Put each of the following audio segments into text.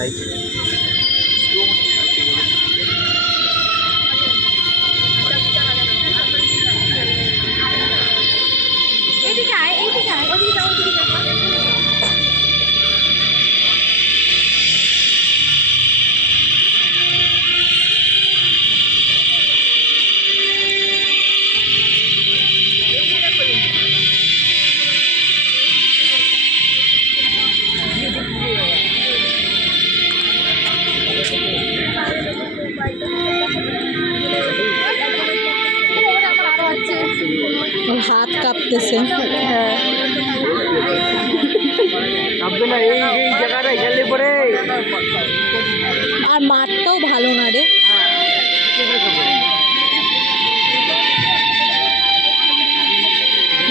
তাই এইদিকে আয়, এইদিকে আয়, ওদিকে যাও, ওদিকে যাও। হাত কাঁপতেছে। হ্যাঁ কাঁপবে না, এই জায়গাটা গেলে পরে। আর মাঠটাও ভালো না রে।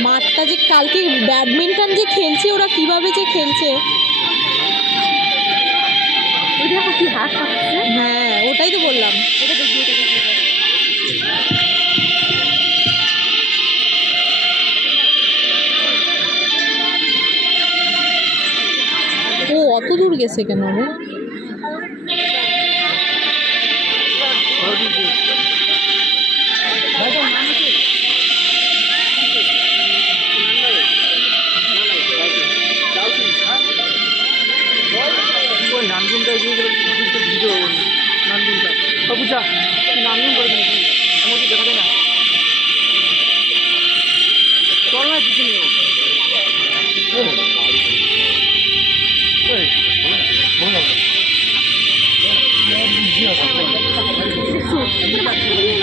মাঠটা যে কালকে ব্যাডমিন্টন যে খেলছে, ওরা কিভাবে যে খেলছে। ওই দেখো কি হাত কাঁপছে। হ্যাঁ ওটাই তো বললাম। ও অত দূর গেছে কেন রে? নানগুনটা ভিডিও নানগুনটা বুঝা নানগুন করে দিন আমাকে দেখা যায় না। চল না কিছু নেই।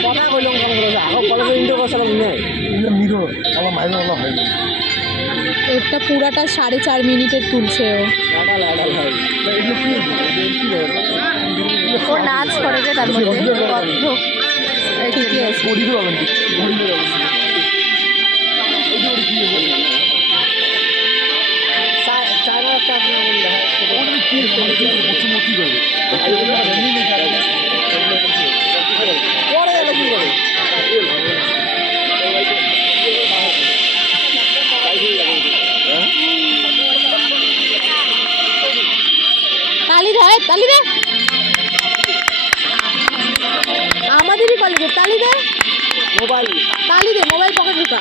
কথা কইলাম কাম করে আগো কলেজে ইন্টো কথা নেই এগুলো মিরো আমার মাইনে হলো হয়নি। ওটা পুরাটা 4.5 মিনিটের তুলছে ও। ও নাচ করে যে তার মধ্যে ঠিকই আছে। তালি দে, তালি দে। আমাদেরই কলেজে তালি দে, মোবাইল তালি দে, মোবাইল পকেট ঢুকা।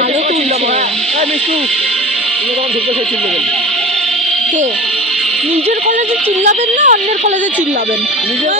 ভালো তুলছে। কে নিজের কলেজে চিল্লাবেন না অন্যের কলেজে চিল্লাবেন? নিজের